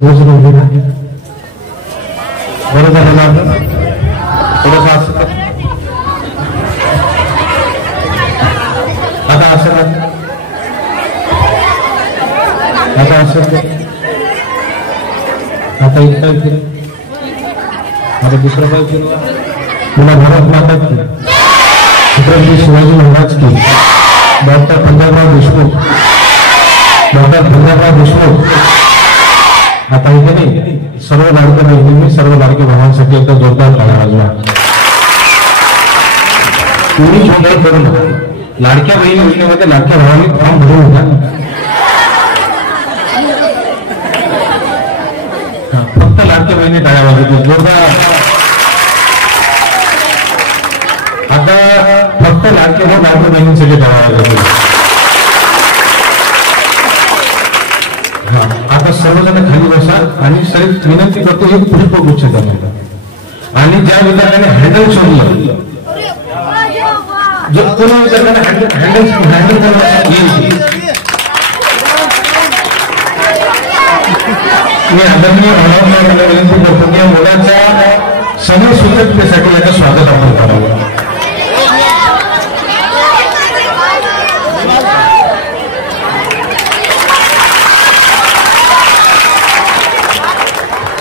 रोज बरं झालं ना थोडंसं असं आता असं आता असं आता इतका केलं आता दुसरं काय केलं पुन्हा भारत माता की छत्रपती शिवाजी महाराज की डॉक्टर पंजाबराव देशमुख आता इथे नाही सर्व लाडक्या बहिणींनी सर्व लाडक्या भावांसाठी एकदा जोरदार टाळ्या वाजवा. कोणी गोंधळ करू नका. लाडक्या बहिणी योजनेमध्ये लाडक्या भावांनी फॉर्म भरून होता. फक्त लाडक्या बहिणी टाळ्या वाजवतील जोरदार. आता फक्त लाडक्या भाऊ लाडक्या बहिणींसाठी टाळ्या वाजवतील. आता सर्वजण खाली बसा आणि सर विनंती करतो एक पुष्पगुच्छ द्या. आणि ज्या विद्यार्थ्याने हँडल शोधलं जो कोणा विद्यार्थ्याने हँडल मी आदरणीय भावांना विनंती करतो की या मुलाच्या समय सूचकतेसाठी याचं स्वागत आपण करावं.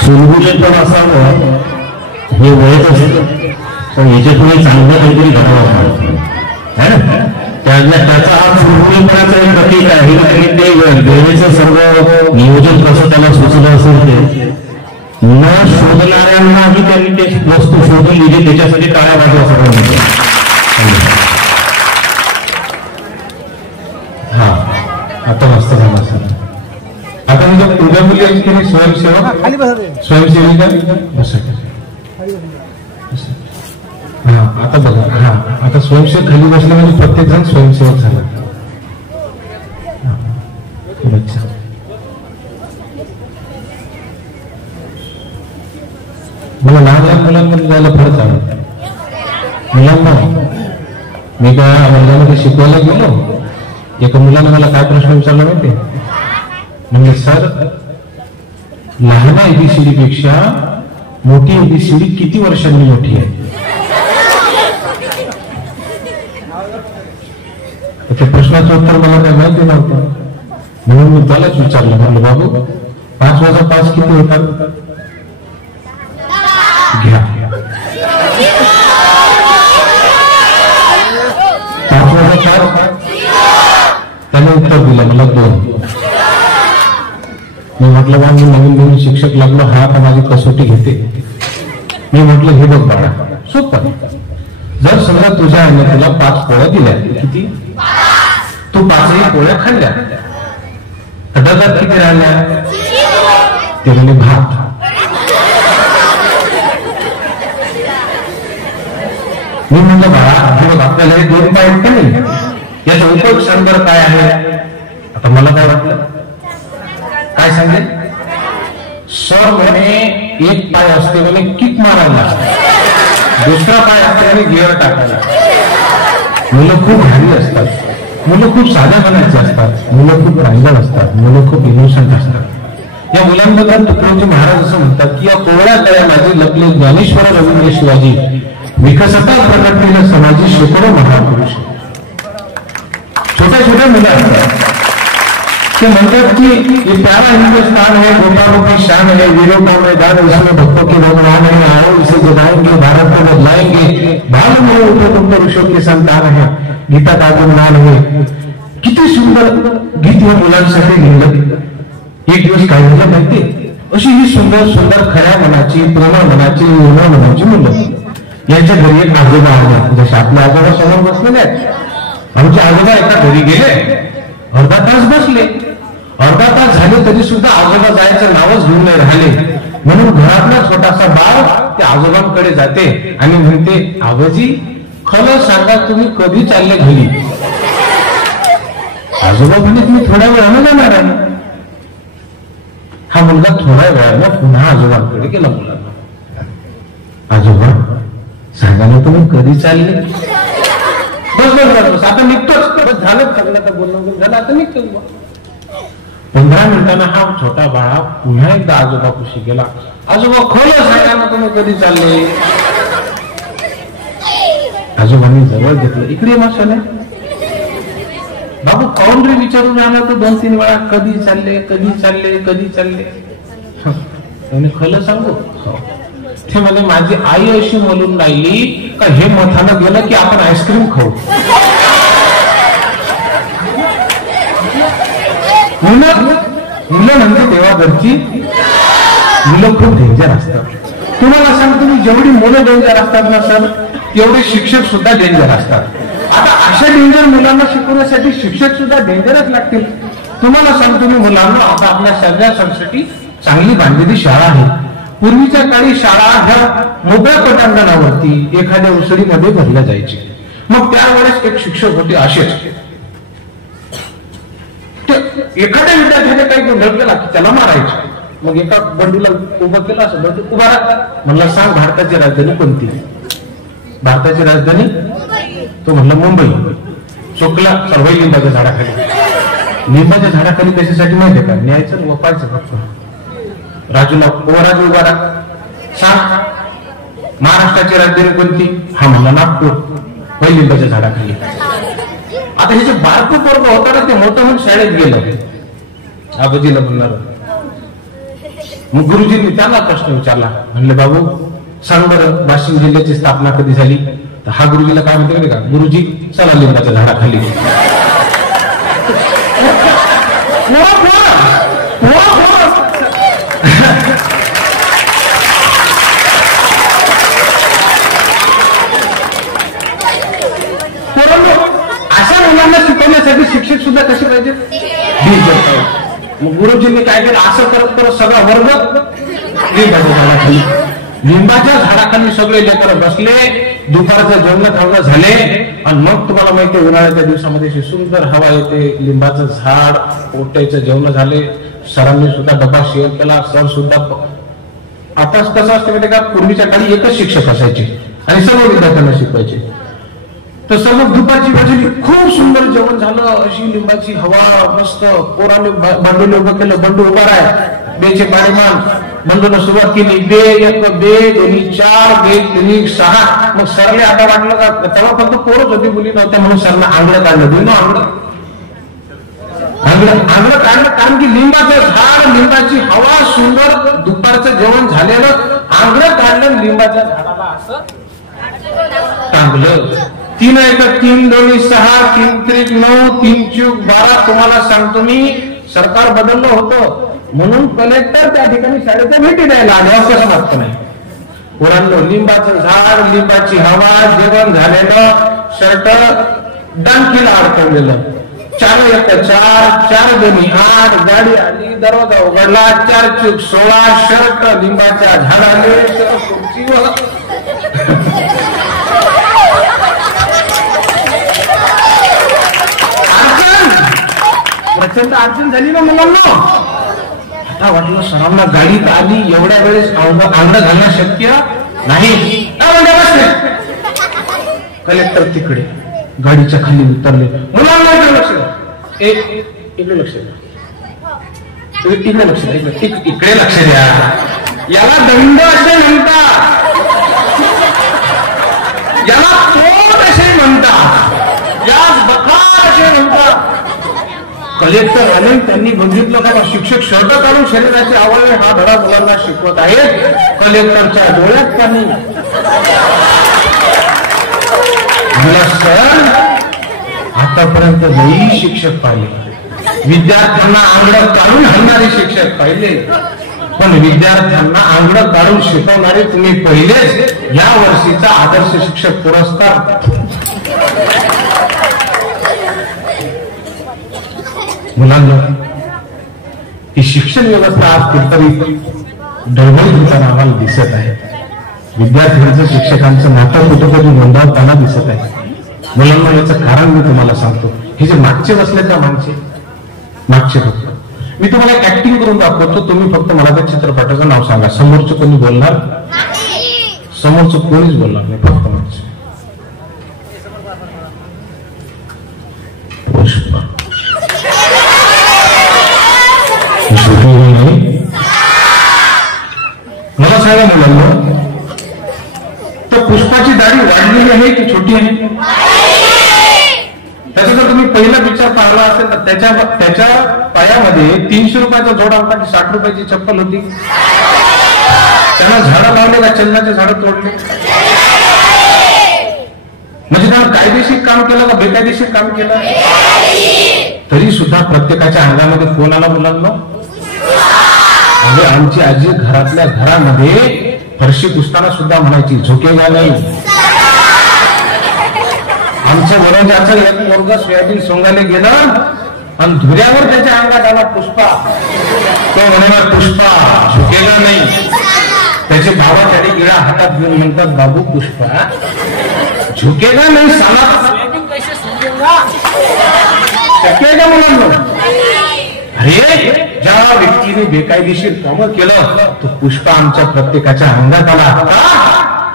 सुलभूषण पण असावं हे वयच असेल पण याच्यातून चांगलं काहीतरी घडावं त्याचा हा सुलभूपणाचा एक प्रतीक आहे. आणि ते वेळेचं सर्व नियोजन कसं त्याला सुचलं असेल ते न शोधणाऱ्यांनाही त्यांनी ते वस्तू शोधून लिहिली त्याच्यासाठी टाळ्या वाजवा सर्व. हा आता मस्त झाला सर. आता म्हणजे तुझ्या मुली आहेत की स्वयंसेवक स्वयंसेविका बस. हा आता बघा. हा आता स्वयंसेवक खाली बसले म्हणजे प्रत्येक जण स्वयंसेवक झाला. मला लहान लहान मुलांमध्ये जायला फार आवडतं. मुलांना मी त्या वर्गामध्ये शिकवायला गेलो. एका मुलाने मला काय प्रश्न विचारला माहिती म्हणजे सर लहान एबीसीडी पेक्षा मोठी एबीसीडी किती वर्षांनी मोठी आहे. त्या प्रश्नाचं उत्तर मला काय माहिती नव्हतं म्हणून मी त्यालाच विचारलं. म्हणलं बाबू 5 वजा 5 किती होतात घ्या. 5 वजा 4 त्याने उत्तर दिलं मला 2. मी म्हटलं बा मी नवीन शिक्षक लागलो हा आता माझी कसोटी घेते. मी म्हटलं हे बघ बाळा सोपं जर समजा तुझ्या आईने तुला 5 पोळ्या दिल्या किती तू 5ही पोळ्या खाल्ल्या तर डब्यात किती राहिल्या ते म्हणजे भात. मी म्हटलं बाळा हे बघ आपल्याला हे 2 पाय आहेत का नाही याचा उपयोग संदर्भ काय आहे. आता मला काय वाटलं काय सांगेल सर म्हणे एक पाय असते म्हणे किक मारायला दुसरा पाय असते म्हणे गिअर टाकायला. मुलं खूप भारी असतात. मुलं खूप साध्या मनाची असतात. मुलं खूप रांजण असतात. मुलं खूप इनोसंट असतात. या मुलांबद्दल तुकडोजी महाराज असं म्हणतात की या कोवळ्या तया माझी लपले ज्ञानेश्वर रवींद्र शिवाजी विकसता प्रकटलेल्या समाजी शेकडो महापुरुष. छोट्या छोट्या मुलं असतात ते म्हणतात की ये प्यारा हिंदुस्तान है गोपालों की शान है वीरों का मैदान उसमें भक्तों के भगवान है आओ इसे जगाएंगे भारत को बदलाएंगे भाल में उठो तुम तो ऋषियों के संतान है गीता का गुणगान है. किती सुंदर गीत या मुलांसाठी लिहिलं. एक दिवस काय झालं माहिती अशी ही सुंदर सुंदर खऱ्या मनाची प्रेमळ मनाची युवा मनाची मुलं यांच्या घरी एक आजोबा आले. जसे आपल्या आजोबा समोर बसलेले आहेत. आमचे आजोबा एका घरी गेले. अर्धा तास बसले. अर्धा तास झाले तरी सुद्धा आजोबा जायचं नावच घेऊन नाही राहिले. म्हणून घरातला छोटासा बाळ त्या आजोबांकडे जाते आणि म्हणते आबाजी खरं सांगा तुम्ही कधी चालले घरी. आजोबा म्हणे तुम्ही थोड्या वेळानं जाणार आहे. हा मुलगा थोड्या वेळानं पुन्हा आजोबांकडे गेला. मुलांना आजोबा सांगा ना तुम्ही कधी चालले. बस बस बस आता निघतोच. झालं सगळं आता बोलणं झालं आता निघतोच. 15 मिनिटांना हा छोटा बाळा पुन्हा एकदा आजोबापाशी गेला. आजोबा खोल सांगा ना, तुम्ही कधी चालले? आजोबांनी जवळ घेतलं. इकडे मसाले बाबू काऊन रे विचारून राहिला तो 2-3 वेळा, कधी चालले कधी चालले कधी चालले? त्याने खलं सांगू. ते म्हणे माझी आई अशी बोलून राहिली का हे मथानं गेलं की आपण आईस्क्रीम खाऊ. मुलं म्हणते तेव्हा घरची मुलं खूप डेंजर असतात. तुम्हाला सांगतो मी, जेवढी मुलं डेंजर असतात ना सर, तेवढे शिक्षक सुद्धा डेंजर असतात. आता अशा डेंजर मुलांना शिकवण्यासाठी शिक्षक सुद्धा डेंजरच लागतील. तुम्हाला सांगतो मी मुलांना, आता आपल्या सगळ्यांसाठी चांगली बांधलेली शाळा आहे. पूर्वीच्या काळी शाळा ह्या मोकळ्या पटांगणावरती एखाद्या उसळीमध्ये भरल्या जायची. मग त्यावेळेस एक शिक्षक होते असेच. एखाद्या विद्यार्थ्याने काही गोंधळ केला की त्याला मारायचे. मग एका बंडूला उभं केलं, असं बंडू उभा राहा, म्हणलं सांग भारताची राजधानी कोणती? भारताची राजधानी? तो म्हणलं मुंबई. चुकला. सर्व लिंबाच्या झाडाखाली. लिंबाच्या झाडाखाली कशासाठी माहितीये का? न्यायचं वपायचं फक्त. राजूला राजू उभा राहा, सांग महाराष्ट्राची राजधानी कोणती? हा म्हणला नागपूर. लिंबाच्या झाडाखाली. आता हे जे बारकू पोरग होता ना, ते मोठं म्हणून शाळेत गेलं. आबाजीला म्हणणार. मग गुरुजींनी त्याला प्रश्न विचारला. म्हणले बाबू सांग बरं, वाशिम जिल्ह्याची स्थापना कधी झाली? तर हा गुरुजीला काय म्हणते का? गुरुजी चला लिंबाच्या झाडाखाली. अशा मुलांना शिकवण्यासाठी शिक्षक सुद्धा कसे पाहिजे? मग गुरुजींनी काय केलं? असं करत करत सगळा वर्ग लिंबाच्या झाडाखाली. लिंबाच्या झाडाखाली सगळे लेकर बसले. दुपारचं जेवण खावणं झाले. आणि मग तुम्हाला माहिती आहे, उन्हाळ्याच्या दिवसामध्ये सुंदर हवा येते. लिंबाचं झाड, पोट्याचं जेवण झाले. सरांनी सुद्धा डबा शेअर केला. सर सुद्धा. आता कसं असतं माहिती का, पूर्वीच्या काळी एकच शिक्षक असायचे आणि सर्व विद्यार्थ्यांना शिकवायचे. तर सर्व दुपारची बाजूली खूप सुंदर जेवण झालं. अशी लिंबाची हवा मस्त. पोराने बंडूने उभं केलं. बंडू उभा आहे. बेचे पाणी मान. बंडूने सुरुवात केली. बे एक, बे दोन्ही 4, बे दोन्ही 6. मग सरले आता वाटलं का, तेव्हा फक्त पोरच होती, मुली नव्हत्या, म्हणून सरनं आंगडं काढलं. दोन आंगडं काढलं. कारण की लिंबाचं झाड, लिंबाची हवा सुंदर, दुपारचं जेवण झालेलं. आंगडं काढलं, लिंबाच्या झाडाला असं टांगलं. 3 1 3 2 6 3 3 9 3 चूक 12. तुम्हाला सांगतो मी, सरकार बदललं होतं म्हणून कलेक्टर त्या ठिकाणी शाळेच्या भेटी द्यायला आले. असं वाटतं नाही. पोरांनो, लिंबाचं झाड, लिंबाची हवा, जेवण झालेलं, शर्ट डांकीला अडकवलेलं. 4 1 4 4 2 8. गाडी आली, दरवाजा उघडला. 4 चूक 16. शर्ट लिंबाच्या झाडाले खुर्चीवर. प्रचंड अडचण झाली ना मुलांना. आता वाटलं सरांना गाडीत आली, एवढ्या वेळेस आंगडं घालणं शक्य नाही. कलेक्टर तिकडे गाडीच्या खाली उतरले. मुलांना इकडे लक्ष द्या. इकडे लक्ष द्या. इकडे लक्ष द्या. इकडे लक्ष द्या. याला दंड असे म्हणतात. याला तोड असे म्हणतात. यास बखार असे म्हणतात. कलेक्टर आले. त्यांनी बघितलं का शिक्षक शर्ट काढून शरीराचे आवडले हा धडा मुलांना शिकवत आहेत. कलेक्टरच्या डोळ्यात पाणी. सर, आतापर्यंत लई शिक्षक पाहिले. विद्यार्थ्यांना आंगडं काढून हलणारे शिक्षक पाहिले, पण विद्यार्थ्यांना आंगडं काढून शिकवणारे तुम्ही पहिलेच. या वर्षीचा आदर्श शिक्षक पुरस्कार मुलांना. ही शिक्षण व्यवस्था आज कुठतरी डळमळीत होताना आम्हाला दिसत आहे. विद्यार्थ्यांचं शिक्षकांचं नातं कुठेतरी मंदावताना दिसत आहे. मुलांना याचं कारण मी तुम्हाला सांगतो. हे जे मागचे बसले त्या मागचे फक्त मी तुम्हाला एक ऍक्टिंग करून दाखवतो. तुम्ही फक्त मला त्या चित्रपटाचं नाव सांगा. समोरचं कोणी बोलणार? समोरचं कोणीच बोलणार नाही. फक्त मागचे. पुष्पा. सांगा मुलांना, तर पुष्पाची दाढी वाढलेली आहे की छोटी आहे? त्याचा जर तुम्ही पहिला पिक्चर पाहिला असेल तर त्याच्या पायामध्ये 300 रुपयाचा जोड होता की 60 रुपयाची चप्पल होती. त्यानं झाडं लावले का चंदनाचे झाडं तोडले? म्हणजे त्यानं कायदेशीर काम केलं का बेकायदेशीर काम केलं? तरी सुद्धा प्रत्येकाच्या अंगामध्ये कोण आला मुलांना? म्हणजे आमची आजी घरातल्या घरामध्ये फरशी पुसताना सुद्धा म्हणायची झोकेगा नाही. आमच्या वनजाचं एक मुलगा सोयाबीन सोंगायला गेलं आणि धुऱ्यावर त्याच्या अंगात आला पुष्पा. तो म्हणाला पुष्पा झुकेगा नाही. त्याचे बाबा त्याने गिळा हातात घेऊन म्हणतात बाबू पुष्पा झुकेगा नाही साला शक्य का मुलांना? अरे ज्या व्यक्तीने बेकायदेशीर कामं केलं तो पुष्पा आमच्या प्रत्येकाच्या अंगात आला.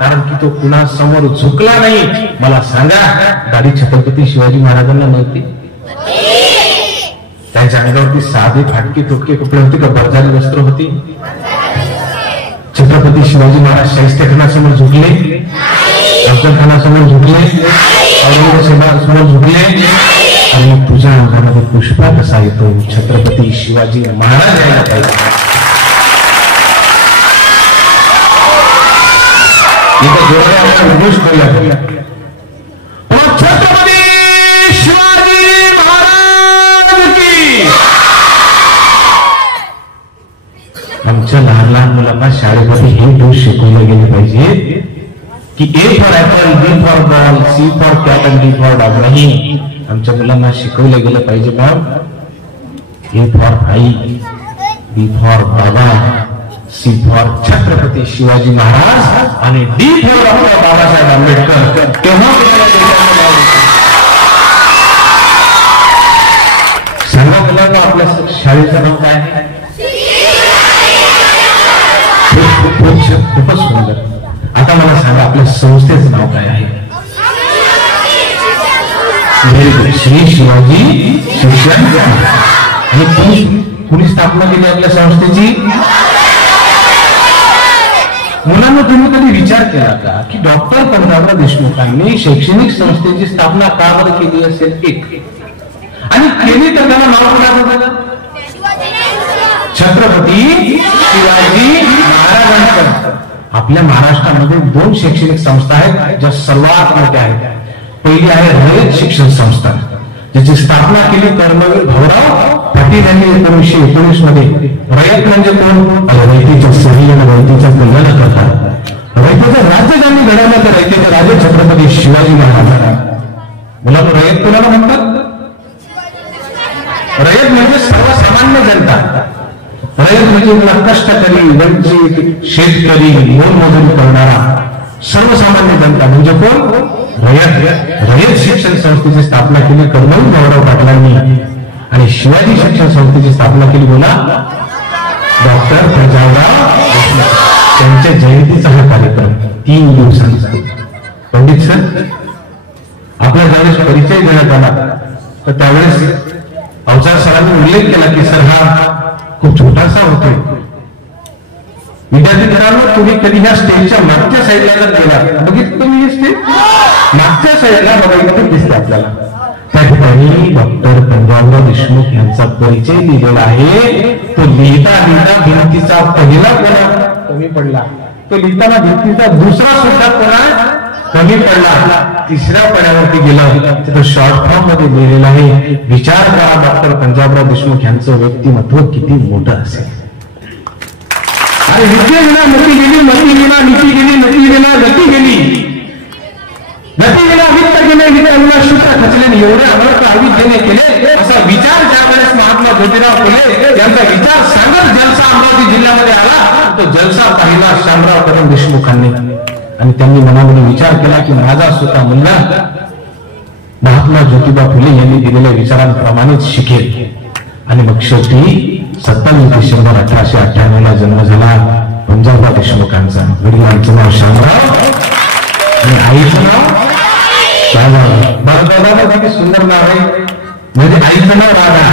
कारण की तो कुणासमोर झुकला नाही. मला सांगा, दाढी छत्रपती शिवाजी महाराजांना नव्हती? त्यांच्या अंगावरती साधे फाटके तुटके कपडे होते का बरजारी वस्त्र होती? छत्रपती शिवाजी महाराज शाहिस्ते खानासमोर झुकले? अफजल खानासमोर झुकले? औरंगजेबासमोर झुकले? आणि तुझ्या अंगामध्ये पुष्पा कसा येतो? छत्रपती शिवाजी महाराज यायला पाहिजे. उद्देश करूया. छत्रपती शिवाजी महाराज की. आमच्या लहान लहान मुलांना शाळेमध्ये हे दोष शिकवले गेले पाहिजे की A for apple, B for ball, C for cat and D for dog. नाही, आमच्या मुलांना शिकवलं गेलं पाहिजे मग ए फॉर आई, बी फॉर बाबा, सी फॉर छत्रपती शिवाजी महाराज आणि D for doctor Babasaheb Ambedkar. तेव्हा सांगा मुलांना आपल्या शाळेचं नाव काय आहे? खूपच सुंदर. आता मला सांगा आपल्या संस्थेचं नाव काय आहे? श्री शिवाजी शिक्षण. आणि कुणी स्थापना केली आपल्या संस्थेची? मुलांना तुम्ही कधी विचार केला का की डॉक्टर पंजाबराव देशमुखांनी शैक्षणिक संस्थेची स्थापना का बरं केली असेल? एक आणि केली तर त्याला नाव कोणाचं? छत्रपती शिवाजी महाराजांचं. आपल्या महाराष्ट्रामध्ये 2 शैक्षणिक संस्था आहेत ज्या सर्वात मोठ्या आहेत. पहिली आहे रयत शिक्षण संस्था, ज्याची स्थापना केली कर्मवीर भाऊराव पाटील यांनी 1919 मध्ये. रयत म्हणजे कोण? रयतेच्या सही आणि रयतेच्या कल्याण करतात. रयतेचं राज्य ज्यांनी घडवलं तर रयतेचे राजे छत्रपती शिवाजी महाराज. मुलांना रयत कोणाला म्हणतात? रयत म्हणजे सर्वसामान्य जनता. रयत म्हणजे कष्टकरी, वंचित, शेतकरी, मोलमजुरी करणारा सर्वसामान्य जनता म्हणजे कोण? रयत. रयत शिक्षण संस्थेची स्थापना केली कर्मवीर भाऊराव पाटलांनी. आणि शिवाजी शिक्षण संस्थेची स्थापना केली बोला डॉक्टर पंजाबराव देशमुख. त्यांच्या जयंतीचा हा कार्यक्रम 3 दिवसांचा. पंडित सर आपल्या ज्यावेळेस परिचय देण्यात आला तर त्यावेळेस अवचार सरांनी उल्लेख केला की सर हा खूप छोटासा होतोय. विद्यार्थी मित्रांनो, तुम्ही कधी ह्या स्टेजच्या मागच्या साईडला जर गेला बघितलं तुम्ही हे स्टेज मागच्या साईडला बघायला दिसते आपल्याला. त्या ठिकाणी डॉक्टर पंजाबराव देशमुख यांचा परिचय दिलेला आहे. तो लिहिता लिहिता भिंतीचा पहिला कोणा कमी पडला. तो लिहिताना भिंतीचा दुसरा सुद्धा कोणा कमी पडला. तिसऱ्या पड्यावरती गेला तिथं शॉर्ट फॉर्म मध्ये लिहिलेलं आहे. विचार करा डॉक्टर पंजाबराव देशमुख यांचं व्यक्तिमत्व किती मोठं असेल. अरे विद्या गेला मती गेली, मती गेला नीती गेली, नती गेला गती गेली, गती गेला वित्त गेले, विद्या शुद्ध खचले. एवढे अमृत अविद्येने केले असा विचार ज्यावेळेस महात्मा ज्योतिराव फुले यांचा विचार सांगत जलसा अमरावती जिल्ह्यामध्ये आला तो जलसा पाहिला शामराव कदम देशमुखांनी. आणि त्यांनी मनामध्ये विचार केला की माझा स्वतः मुलगा महात्मा ज्योतिबा फुले यांनी दिलेल्या विचारांप्रमाणेच शिकेल. आणि मग शेवटी 27 डिसेंबर 1898 ला जन्म झाला पंजाबराव देशमुखांचा. वडिलांचं नाव शामराव आणि आईचं नाव बाळासाहेब. किती सुंदर नाव आहे. म्हणजे आईचं नाव राधा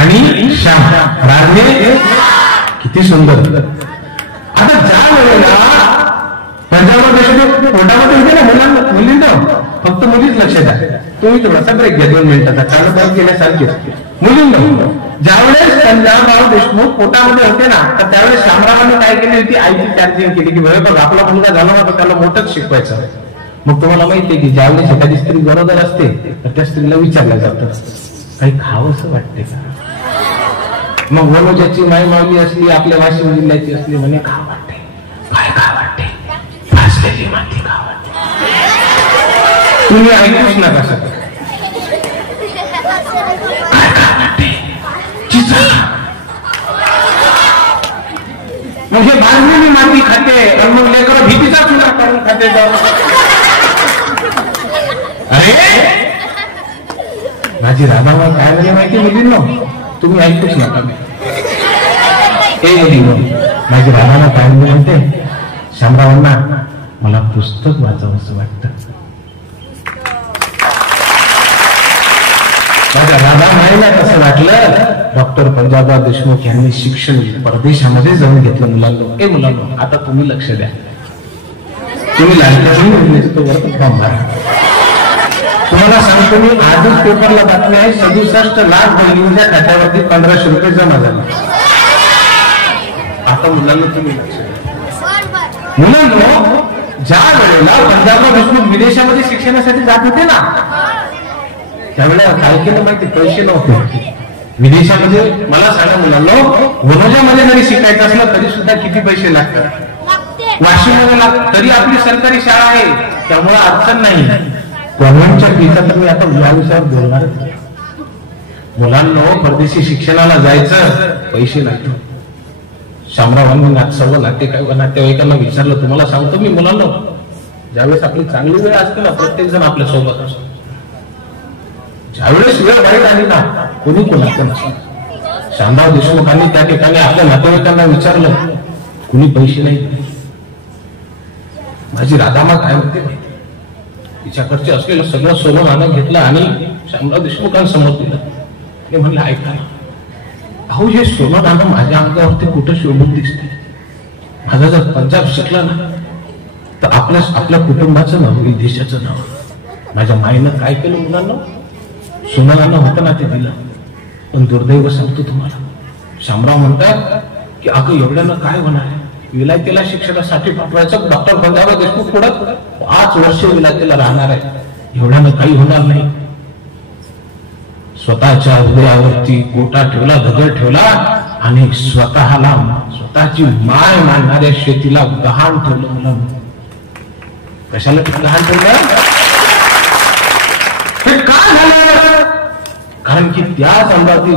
आणि श्याम. राधे किती सुंदर. आता ज्या वेळेला पंजाबराव देशमुख पोटामध्ये होते ना मुलींना, फक्त मुलीच लक्ष द्या. तुम्ही थोडासा ब्रेक घ्या 2 मिनिटाचा, काल बंद केल्यासारखे. मुलींना ज्यावेळेस पंजाबराव देशमुख पोटामध्ये होते ना, तर त्यावेळेस शामरावांनी काय केली होती, आईची चार्जिंग केली की बघ आपला मुलगा झाला ना तर त्याला मोठंच शिकवायचं. मग तुम्हाला माहितीये की ज्यावेळेस एखादी स्त्री गरोदर असते तर त्या स्त्रीला विचारलं जातं काही खावंसं वाटते का. मग वनोजाची माई मावली असली, आपल्या वाशिम जिल्ह्याची असली, म्हणे खा वाटते. काय खा वाटते? भाजलेली माती खा वाटते. तुम्ही ऐकूच नका सगळं. काय खा वाटते? चिचा. मग हे भाजलेली माती खाते आणि मग लेकरं भीतीचा चुना करून खाते. अरे माझी राधाबाई काय झाली माहिती मुलींना, तुम्ही ऐकूच नका. माझी राधाबाई काय म्हणते, शामरावांना मला पुस्तक वाचावं असं वाटतं. माझ्या राधाबाईला कसं वाटलं, डॉक्टर पंजाबराव देशमुख यांनी शिक्षण परदेशामध्ये जाऊन घेतलं. मुलांना आता तुम्ही लक्ष द्या. तुम्ही लाडक्या फॉर्म भरा. तुम्हाला सांगतो मी, आजच पेपरला बातमी आहे 67 लाख बहिणींच्या खात्यावरती 1500 रुपये जमा झाले. आता मुलांना तुम्ही मुलांना ज्या वेळेला पंजाबराव देशमुख विदेशामध्ये शिक्षणासाठी जात होते ना, त्यावेळेला काय केलं माहिती, पैसे नव्हते विदेशामध्ये. मला सांगा मुलांना, वनोजामध्ये जरी शिकायचं असलं तरी सुद्धा किती पैसे लागतात. वाशिममध्ये लागतात, तरी आपली सरकारी शाळा आहे त्यामुळे अडचण नाही. गव्हर्नमेंटच्या फीचा तर मी आता या विषयावर बोलणार. मुलांना परदेशी शिक्षणाला जायचं, पैसे लागतात. शामरावांनी सर्व नातेवाईकांना विचारलं. तुम्हाला सांगतो मी मुलांना, ज्यावेळेस आपली चांगली वेळ असते ना, प्रत्येक जण आपल्या सोबत असतो. ज्यावेळेस वेळ वाईट आली ना, कोणी कोणाचं नसतं. शामराव देशमुखांनी त्या ठिकाणी आपल्या नातेवाईकांना विचारलं, कुणी पैसे नाही. माझी राधामा काय म्हणते, तिच्याकडचे असलेलं सगळं सोनं नाणं घेतलं आणि शामराव देशमुखांसमोर दिलं. ते म्हणलं ऐका, अहो हे सोनं नाणं माझ्या अंगावरती कुठं शोभून दिसते. माझं जर पंजाब शिकला ना तर आपल्या कुटुंबाचं नाव, देशाचं नाव. माझ्या माईनं काय केलं मुलांना, सोनं नाणं होतं ना ते दिलं. पण दुर्दैव सांगतो तुम्हाला, शामराव म्हणतात की अगं एवढ्यानं काय होणार आहे, विलायतेला शिक्षणासाठी पाठवायचं. डॉक्टर पंजाबराव देशमुख पुढे 5 वर्ष विलायतेला राहणार आहे, एवढ्यानं काही होणार नाही. स्वतःच्या हृदयावरती गोटा ठेवला, दगड ठेवला आणि स्वतःची माय मानणाऱ्या शेतीला गहाण ठेवलं. मुलांना कशाला गहाण ठेवलं, हे काय झालं, कारण की त्याच अमरावती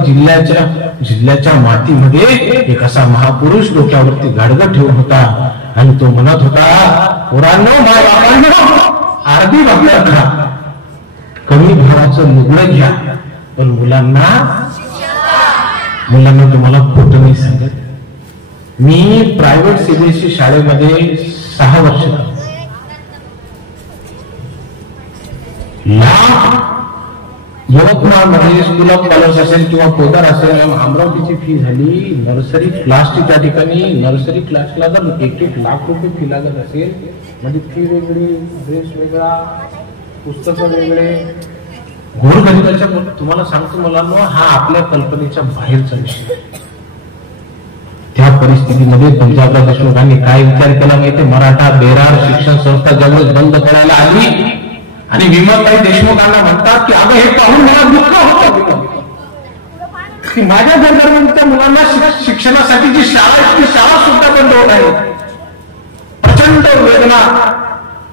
जिल्ह्याच्या मातीमध्ये एक असा महापुरुष डोक्यावरती गाडगं ठेवून होता आणि तो म्हणत होता, पोरांनो माय बापांनो अर्धी भाकर खा, कमी भावाचं लुगडं घ्या, पण मुलांना तुम्हाला खोटं नाही सांगत. मी प्रायव्हेट सीबीएसई शाळेमध्ये 6 वर्ष यवतमाळमध्ये स्कूल ऑफ कॉलर्स असेल किंवा पोदार असेल, अमरावतीची फी झाली. नर्सरी क्लासची त्या ठिकाणी नर्सरी क्लासला जर 1-1 लाख रुपये फी लागत असेल, म्हणजे फी वेगळी, ड्रेस वेगळा, पुस्तकं वेगळे, घोरगरिबाच्या. तुम्हाला सांगतो मुलांना, हा आपल्या कल्पनेच्या बाहेरचा विषय. त्या परिस्थितीमध्ये पंजाबराव देशमुखांनी काय विचार केला माहिती, मराठा बेरार शिक्षण संस्था ज्यावेळेस बंद करायला आली आणि विमलताई देशमुखांना म्हणतात की अगं हे पाहून मला दुःख होतं की माझ्या गरजेच्या मुलांना शिक्षणासाठी जी शाळा आहे ती शाळा सुद्धा बंद होत आहे. प्रचंड वेदना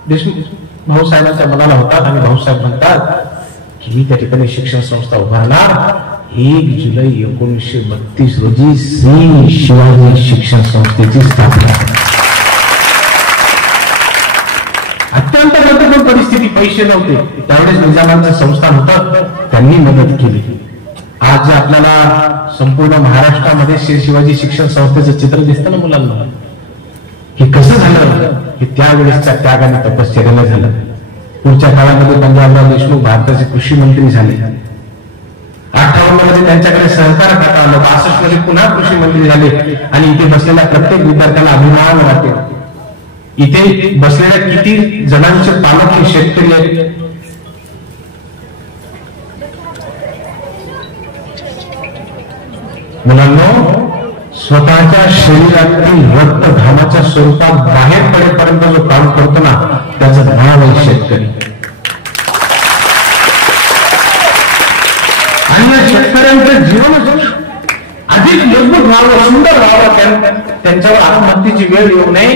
देशमुख भाऊसाहेबांच्या मनाला होतात आणि भाऊसाहेब म्हणतात की त्या ठिकाणी शिक्षण संस्था उभारणार. 1 जुलै 1932 रोजी श्री शिवाजी शिक्षण संस्थेची स्थापना. अत्यंत महत्वपूर्ण परिस्थिती, पैसे नव्हते त्यावेळेस, निजामांचं संस्थान होतं, त्यांनी मदत केली. आज आपल्याला संपूर्ण महाराष्ट्रामध्ये श्री शिवाजी शिक्षण संस्थेचं चित्र दिसतं ना मुलांना, हे कसं झालं, हे त्यावेळेसच्या त्याग आणि तपश्चर्याने झालं. पुढच्या काळामध्ये पंजाबराव देशमुख भारताचे कृषी मंत्री झाले. 58 मध्ये त्यांच्याकडे सहकार खाता आलं. 62 मध्ये पुन्हा कृषी मंत्री झाले आणि इथे बसलेल्या प्रत्येक विद्यार्थ्याला अभिमान वाटेल. इथे बसलेल्या किती जणांचे पालक हे शेतकरी आहेत? मुलांनो, स्वतःच्या शरीरातील रक्त घामाच्या स्वरूपात बाहेर पडेपर्यंत जो काम करतो ना, त्याचं नाव आहे शेतकरी. आणि या शेतकऱ्यांचं जीवन अधिक मजबूत व्हावं, सुंदर व्हावं, त्यांच्यावर आत्महत्येची वेळ येऊ नये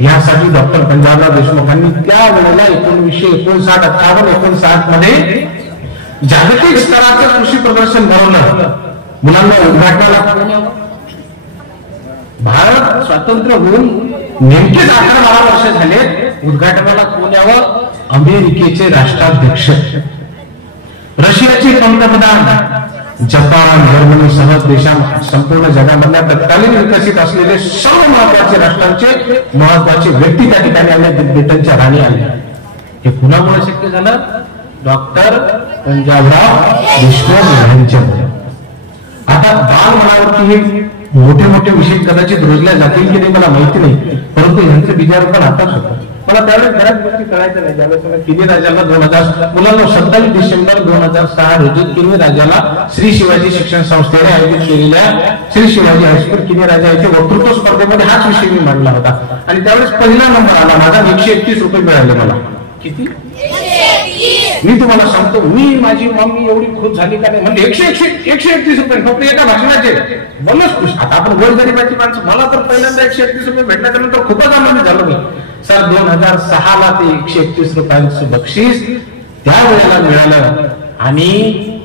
यासाठी डॉक्टर पंजाबराव देशमुखांनी त्यावेळेला 1958 मध्ये जागतिक स्तराचं कृषी प्रदर्शन भरवलं. मुलांना उद्घाटनाला भारत स्वातंत्र्य होऊन नेमकेच 18-12 वर्ष झाले. उद्घाटनाला कोण यावं? अमेरिकेचे राष्ट्राध्यक्ष, रशियाचे पंतप्रधान, जपान, जर्मनी सह संपूर्ण जगामधल्या तत्कालीन विकसित असलेले सर्व महत्वाचे राष्ट्रांचे महत्वाचे व्यक्ती त्या ठिकाणी आले. ब्रिटनच्या राणी आल्या. हे कुणामुळे शक्य झालं? डॉक्टर पंजाबराव देशमुख यांच्यामुळे. आता बाल मनावरती हे मोठे मोठे विषय कदाचित रोजल्या जातील की नाही मला माहिती नाही, परंतु यांचं बीजारोपण आताच होतं. मला त्यावेळेस घरात गोष्टी कळायचं नाही. ज्यावेळेस किनी राजाला 27 डिसेंबर 2006 रोजी किनी राजाला श्री शिवाजी शिक्षण संस्थेने आयोजित केलेल्या श्री शिवाजी हायस्कूल किनी राजा येथे वक्तृत्व स्पर्धेमध्ये हाच विषय मी मांडला होता. आणि त्यावेळेस पहिला नंबर आला माझा. 131 रुपये मिळाले मला. किती? मी तुम्हाला सांगतो, मी माझी मम्मी एवढी खुश झाली का नाही, म्हणजे 131 रुपये फक्त एका भाषणाचे. बोलच खुश. आता आपण गोरगरिबाची माणसं. मला तर पहिल्यांदा 131 रुपये भेटल्याच्या नंतर खूपच आनंद झालो मी. सर 2006 ला ते 131 रुपयांचं बक्षीस त्यावेळेला मिळालं. आणि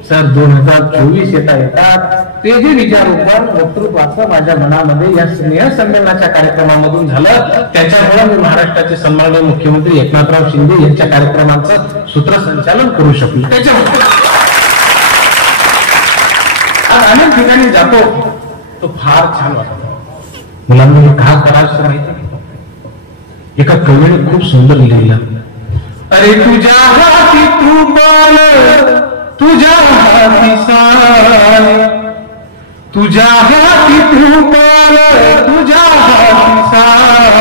सर 2024 येतात ते जे विचारोपण वक्तृत्वाचं माझ्या मनामध्ये या स्नेह संमेलनाच्या कार्यक्रमामधून झालं. त्याच्यामुळे मी महाराष्ट्राचे सन्माननीय मुख्यमंत्री एकनाथराव शिंदे यांच्या कार्यक्रमाचं सूत्रसंचालन करू शकलो. त्याच्यामुळे आज अनेक ठिकाणी जातो तो फार छान वाटतो. मुलांनी का करायचं माहिती? एका कवीने खूप सुंदर लिहिलं. अरे तुझ्या हाती तू बोल, तुझ्या हाती साल, तुझ्या हाती तू बोल, तुझ्या हाती साल.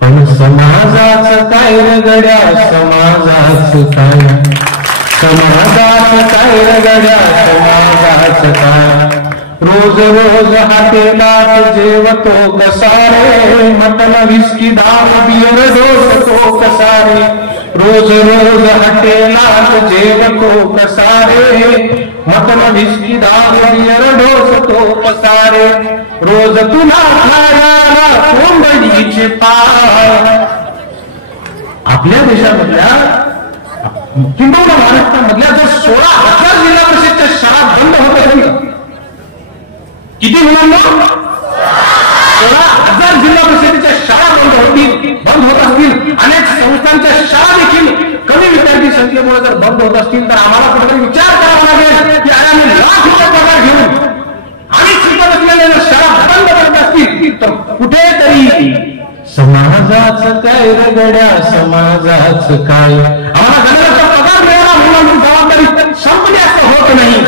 पण समाजाचं काय रगड्या, समाजाचं काय, समाजाचं काय रगड्या, समाजाचं काय. रोज रोज हातेलात जेवतो कसारे, मटन विस्की दारू बियर डोसतो कसारे. रोज रोज हातेलात जेवतो कसारे, मटन विस्की दारू बियर डोसतो कसारे. रोज तुला खायला कोंबडीचे पाय. आपल्या देशामधल्या किंबहुना महाराष्ट्रामधल्या जर 16,000 जिल्हा परिषदच्या शाळा बंद होत असतील, किती मुलांना? 16,000 जिल्हा परिषदेच्या शाळा बंद होत असतील. अनेक संस्थांच्या शाळा देखील कमी विद्यार्थी संख्येमुळे जर बंद होत असतील तर आम्हाला कुठेतरी विचार करावा लागेल की अरे आम्ही लाख रुपये पगार घेऊन आणि शिकत असलेल्या शाळा बंद करत असतील तर कुठेतरी समाजाचं काय रगड्या, समाजाचं काय. आम्हाला गणेशाचा पगार मिळाला म्हणून जबाबदारी संपली असं होत नाही.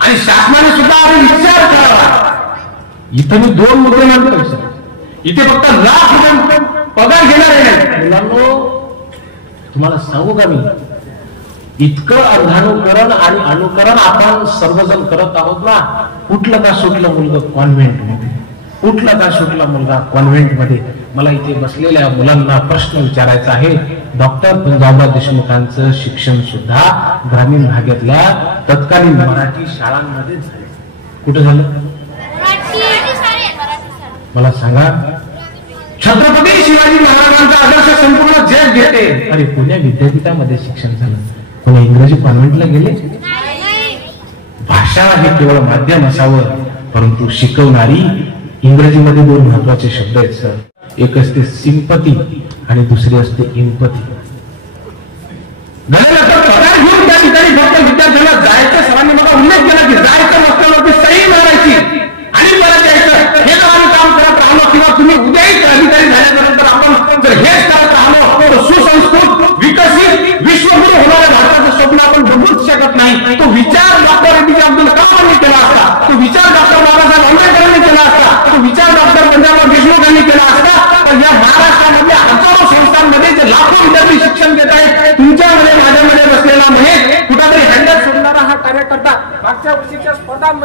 आणि शासनाने सुद्धा विचार करावा. इथं मी 2 मुद्दे मांडतो. इथे फक्त लाख रुपये पगार घेणार आहे. मुलांनो तुम्हाला सांगू का, मी इतकं अर्धानुकरण आणि अनुकरण आपण सर्वजण करत आहोत ना. उठलं का सुटलं मुलगा कॉन्व्हेंट मध्ये, उठलं का सुटला मुलगा कॉन्व्हेंट मध्ये. मला इथे बसलेल्या मुलांना प्रश्न विचारायचा आहे. डॉक्टर पंजाबराव देशमुखांचं शिक्षण सुद्धा ग्रामीण भागातल्या तत्कालीन मराठी शाळांमध्ये झालं. कुठे झालं मला सांगा. छत्रपती शिवाजी महाराजांचा आदर्श संपूर्ण जग घेते. अरे पुण्या विद्यापीठामध्ये शिक्षण झालं, कोणी इंग्रजी कॉन्व्हेंटला गेले? भाषा हे केवळ माध्यम असावं, परंतु शिकवणारी इंग्रजीमध्ये 2 महत्वाचे शब्द आहेत सर. एक असते सिंपती आणि दुसरी असते इम्पती. पगार घेऊन त्या ठिकाणी फक्त विद्यार्थ्यांना जायचं. सरांनी मला उल्लेख केला की जायचं रस्त्यावरती सही मारायची आणि परत यायचं. हे जर आम्ही काम करत राहिलो किंवा तुम्ही उद्याही अधिकारी झाल्यानंतर आपण जर हेच करत राहिलो तर सुसंस्कृत विकसित विश्वगुरु होणाऱ्या भारताचं स्वप्न आपण बघूच शकत नाही. तो विचार डॉक्टर एपीजे अब्दुल कलामांनी केला असता, तो विचार डॉक्टर बाबासाहेब आंबेडकरांनी केला असता, तो विचार डॉक्टर पंजाबराव देशमुखांनी केला असता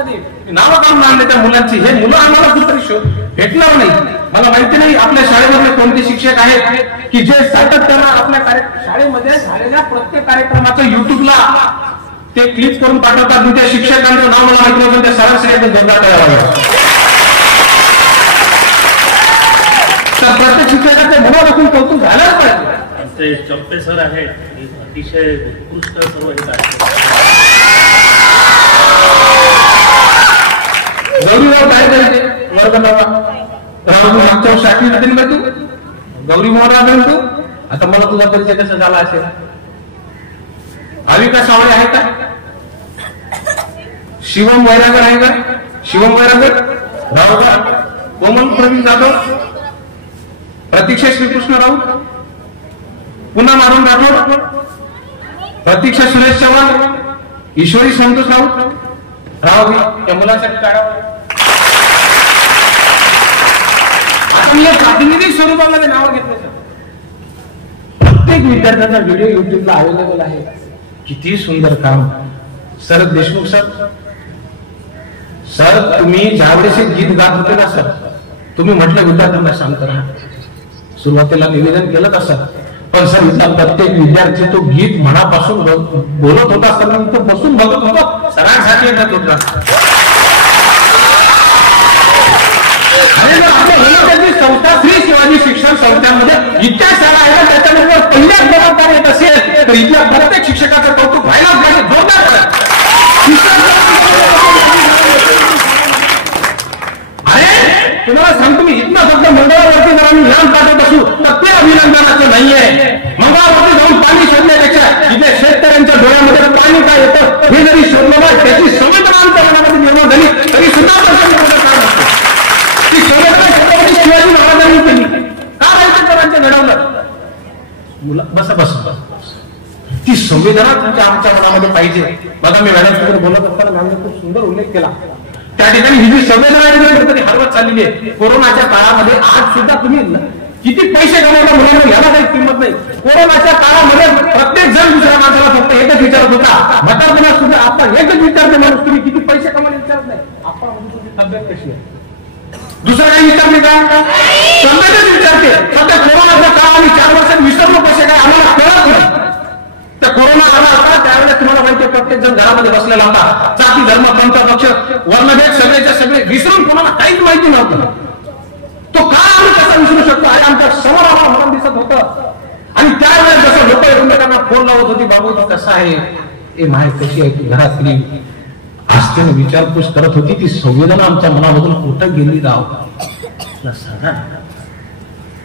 शाळेमध्ये नावं काढून आणले त्या मुलांची. हे मुलं आम्हाला कुठतरी भेटणार नाही. मला माहिती नाही आपल्या शाळेमध्ये कोणते शिक्षक आहेत की जे सातत्यानं आपल्या शाळेमध्ये झालेल्या प्रत्येक कार्यक्रमाचं युट्यूबला ते क्लिक करून पाठवतात. मी त्या शिक्षकांचं नाव मला माहिती नव्हतं, त्या सरासरी जोरदार करावं. तर प्रत्येक शिक्षकाचे मनापासून कौतुक झालंच पाहिजे. ते चंपे सर आहेत, अतिशय उत्कृष्ट सर्व हे आहेत. गौरीवर काय करायचे वर्ग मागच्या वर्षी 8वी मध्ये का तू गौरी मोहन राहणार तू. आता मला तुझा परिचय कसा झाला असेल. आविका सावळे आहे का? शिवम वैरागर आहे का? शिवम वैरागर राव का? कोमल प्रवीण जाधव, प्रतीक्षा श्रीकृष्ण राऊत, पुन्हा नारायण राठोड, प्रतीक्षा सुरेश चव्हाण, ईश्वरी संतोष राऊत राव. या मुलांसाठी टाळा. आता मी प्रातिनिधिक स्वरूपामध्ये नावं घेतलं सर. प्रत्येक विद्यार्थ्यांचा व्हिडिओ युट्यूबला अवेलेबल आहे. किती सुंदर काम. सर देशमुख सर तुम्ही ज्यावेळेस गीत गात होते ना सर, तुम्ही म्हटलं विद्यार्थ्यांना शांत राहा. सुरुवातीला निवेदन केलं तसं, पण सर इथला प्रत्येक विद्यार्थी तो गीत मनापासून बोलत होता. सर मी बसून बघत होतो, सरांसाठी येत होता. आणि संस्था श्री शिवाजी शिक्षण संस्थांमध्ये इतक्या शाळा आहेत, त्याच्यानंतर पहिल्याच जबाबदारी येत असेल तर इथल्या प्रत्येक शिक्षकाचं कौतुक व्हायलाच पाहिजे. जोरदार करा. अरे तुम्हाला सांगतो मी, इथनं फक्त मंगळावरती जाऊन ज्ञान पाठवत असू तर ते अभिनंदनाचं नाहीये. मंगळावरती जाऊन पाणी शोधण्यापेक्षा इथे शेतकऱ्यांच्या डोळ्यामध्ये पाणी काय येतं हे जरी शोधलं नाही, त्याची संवेदना आमच्या मनामध्ये निर्माण झाली तरी सुद्धा ती संवेदना शिवाजी महाराजांनी केली. का रायचं घडवलं मुला. बसा बस. ती संवेदना तुमच्या आमच्या मनामध्ये पाहिजे. बघा मी मॅडमसोबत बोलत असताना मॅडमने खूप सुंदर उल्लेख केला. त्या ठिकाणी ही जी संवेदना आहे हरवत चाललेली आहे. कोरोनाच्या काळामध्ये आज सुद्धा तुम्ही किती पैसे कमवता मुलांना याला काही किंमत नाही. कोरोनाच्या काळामध्ये प्रत्येक जण दुसऱ्या माणसाला फक्त एकच विचारत होता. मतदानात सुद्धा आपण एकच विचारते माणूस तुम्ही किती पैसे कमावले विचारत नाही. आपण तुमची तब्येत कशी आहे दुसरं काही विचारले का? तब्येतच विचारते. सध्या कोरोनाच्या काळ आम्ही 4 वर्षात विसरलो कसे काय आम्हाला कळत नाही. त्या कोरोना आला होता त्यावेळेस तुम्हाला माहिती आहे प्रत्येक जण घरामध्ये बसलेला होता. जाती धर्म पंथ पक्ष वर्णभेद सगळेच्या सगळे विसरून कोणाला काहीच माहिती नव्हतं. तो काळ आम्ही कसा विसरू शकतो. आणि आमच्या समोर आम्हाला म्हणून दिसत होतं. आणि त्यावेळेस जसं लोक एकमेकांना फोन लावत होती, बाबू तू कसा आहे, ए माय कशी आहे तू, घरातली आस्थेने विचारपूस करत होती. ती संवेदना आमच्या मनामधून कुठं गेली राव.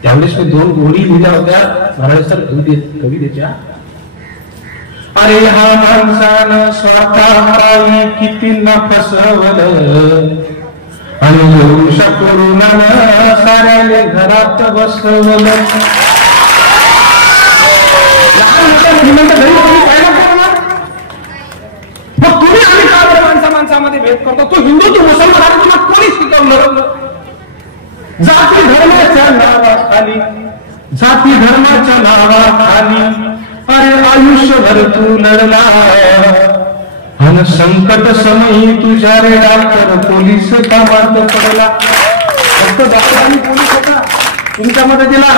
त्यावेळेस मी 2 गोळी लिहिल्या होत्या महाराष्ट्र कवितेच्या. अरे हा माणसानं स्वतः किती न फसवलं आणि येऊ शकून साऱ्याने घरात बसवलं. मग तुम्ही आम्ही का माणसामध्ये भेद करतो. तो हिंदू तू मुसलमान तुला कोणी शिकवलं. जाती धर्माच्या नावाखाली जाती धर्माच्या नावाखाली अरे आयुष्यभर तू लढला. आणि संकट समयी तुझ्या रे डॉक्टर पोलीस कामात पडला. फक्त डॉक्टर आणि पोलीस होता तुमच्या मदतीला.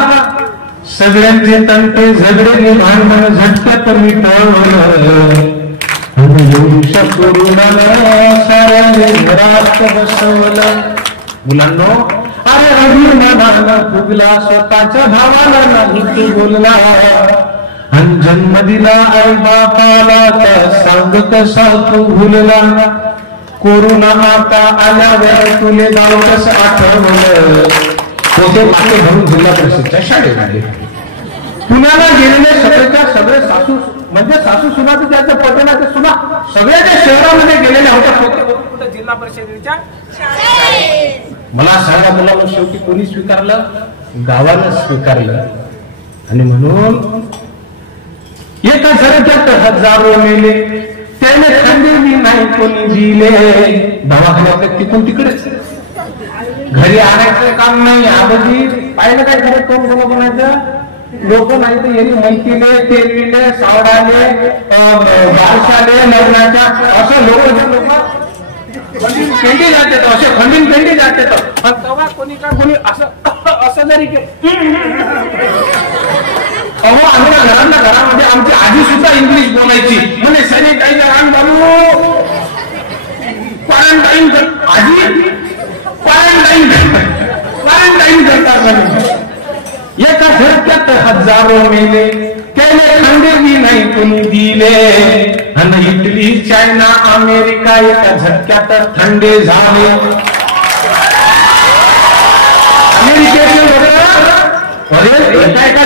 सगळ्यांचे तंटे झगडे भांडण झटक्यात मिटवलं. साऱ्याने घरात बसवलं. मुलांनो अरे अभिमानाला फुगला स्वतःच्या भावाला नाही तू बोलला. आणि जन्म दिला आई बापाला तर सांग कसा तू भुलला. कोरोना आता आल्यावर तुले गाव कसं आठवलं. होते मागे भरून जिल्हा परिषदच्या शाळेमध्ये पुण्याला गेलेले सगळे सासू म्हणजे सासू सुनाचं त्याचं पटनाचं सुना सगळ्याच्या शहरामध्ये गेलेल्या होत्या जिल्हा परिषदेच्या. मला सांगा मुलांना शेवटी कोणी स्वीकारलं? गावानं स्वीकारलं. आणि म्हणून एका झरक्यात हजारो मेले त्याने खांदेली नाही कोणी दिले. दवाखान्यात तिकून तिकडेच घरी आणायचं काम नाही. अगदी पाहिलं काय खरं कोण कोण बनायचं लोक नाही तर यांनी मैतीने तेलविले सावडाने बारशाले लग्नाच्या असं लोक पेंडी जाते तो असे खंडीन पेंडी जाते तो तेव्हा कोणी का कोणी असं जरी अहो आमच्या घरामध्ये आमची आजी सुद्धा इंग्लिश बोलायची म्हणजे सॅनिटायझर आण बाबू क्वारंटाईन आजी क्वारंटाईन करतात एका झटक्यात हजारो मेले त्याने खंडे बी नाही कोणी दिले आणि इटली चायना अमेरिका एका झटक्यात थंडे झाले अमेरिकेचे एका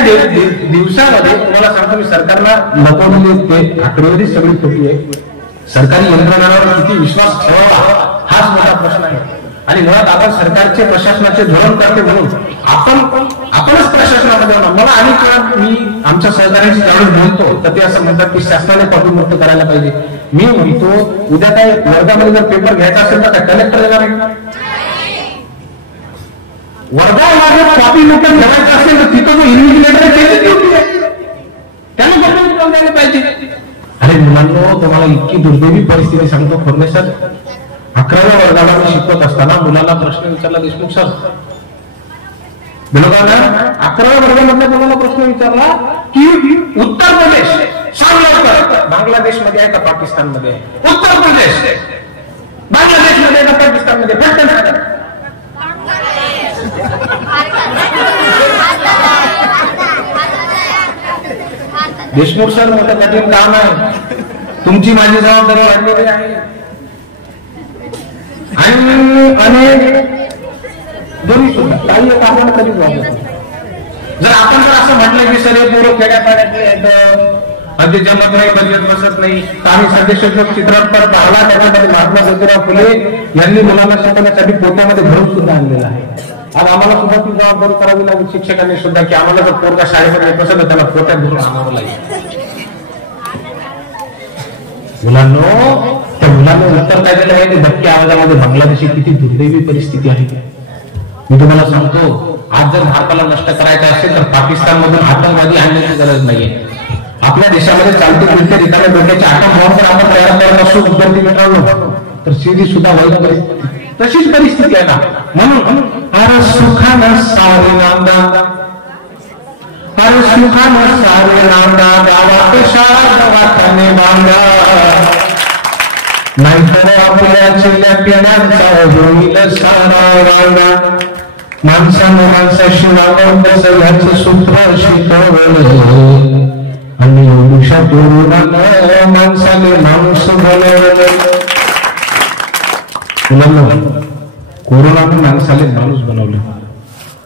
दिवसामध्ये तुम्हाला सांगतो मी सरकारला लपवलेले ते आकडेवारी सगळी खोटी आहे सरकारी यंत्रणांवर किती विश्वास ठेवावा हाच मोठा प्रश्न आहे आणि मुळात आपण सरकारचे प्रशासनाचे धोरण करते म्हणून आपणच प्रशासनामध्ये मला अनेक वेळा मी आमच्या सहकार्याशी ज्यावेळेस बोलतो तर ते असं म्हणतात की शासनाने कॉपीमुक्त करायला पाहिजे मी म्हणतो उद्या काय वर्गामध्ये जर पेपर घ्यायचा असेल तर काय कलेक्टर येणार आहे वर्गामध्ये कॉपीमुक्त ठेवायचं असेल तर तिथं जो इन्व्हिजिलेटर आहे त्याची ड्युटी आहे त्याला कॉपीमुक्त द्यायला पाहिजे अरे मुलांना तुम्हाला इतकी दुर्दैवी परिस्थिती सांगतो फडणे सर 11व्या वर्गाला मी शिकवत असताना मुलाला प्रश्न विचारला देशमुख सर बरोबर ना 11व्या वर्गामधल्या मुलाला प्रश्न विचारला की उत्तर प्रदेश सांग लवकर बांगलादेशमध्ये आहे का पाकिस्तानमध्ये आहे उत्तर प्रदेश बांगलादेशमध्ये आहे का पाकिस्तानमध्ये पटकन सांगा देशमुख सर मोठं कठीण काम आहे तुमची माझी जबाबदारी वाढलेली आहे आणि अनेक दोन्ही सुद्धा काही आपण कधी जर आपण जर असं म्हटलं की सर हे पोरं खेड्यापाड्यातले आहेत जमत नाही बजेट बसत नाही तर आम्ही सदस्य चित्रपट पाहला त्याच्यामध्ये महात्मा ज्योतिराव फुले यांनी मुलांना शिकवण्यासाठी पोत्यामध्ये भरून सुद्धा आणलेला आहे आज आम्हाला सुद्धा ती जबाबदारी करावी लागेल शिक्षकांनी सुद्धा की आम्हाला जर पोरगा शाळेमध्ये येत असेल तर त्याला पोत्यात भरून आणावं लागेल मुलांनो त्या मुलांना उत्तर काय दिलं आहे की धक्क्या आवाजामध्ये बांगलादेशी किती दुर्दैवी परिस्थिती आहे मी तुम्हाला सांगतो आज जर भारताला नष्ट करायचं असेल तर पाकिस्तानमधून आतंकवादी आणण्याची गरज नाहीये आपल्या देशामध्ये चालते फिरते रिकाम्या डोक्याचे आटम बॉम्ब जर आपण तयार करत असू विद्यार्थी मित्रांनो तर सीधी सुद्धा होईल तशीच परिस्थिती आहे ना म्हणून अरे सुखानं सारे नांदा अरे सुखानं सारे नांदा गावात शाळा दवाखाने बांधा नाहीतर आपल्या चिल्ल्या पिण्याचा होईल सारा वांगा माणसानं माणसाशी वागवं तसं ह्याचं सूत्र शिकवलं आणि एवढ्या पोरुणानं माणसाने माणूस बनवलं कोरोनाने माणसाने माणूस बनवलं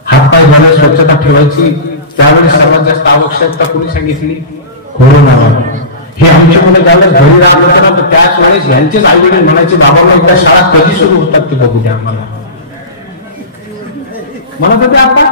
हातपाय धुणे स्वच्छता ठेवायची त्यावेळी सर्वात जास्त आवश्यकता कोणी सांगितली कोरोना हे आमच्या मुलं ज्यावेळेस घरी राहत होते ना तर त्याच वेळेस यांचेच आई वडील म्हणायचे बाबा एकदा शाळा कधी सुरू होतात ते बघू द्या आम्हाला म्हणत होते आता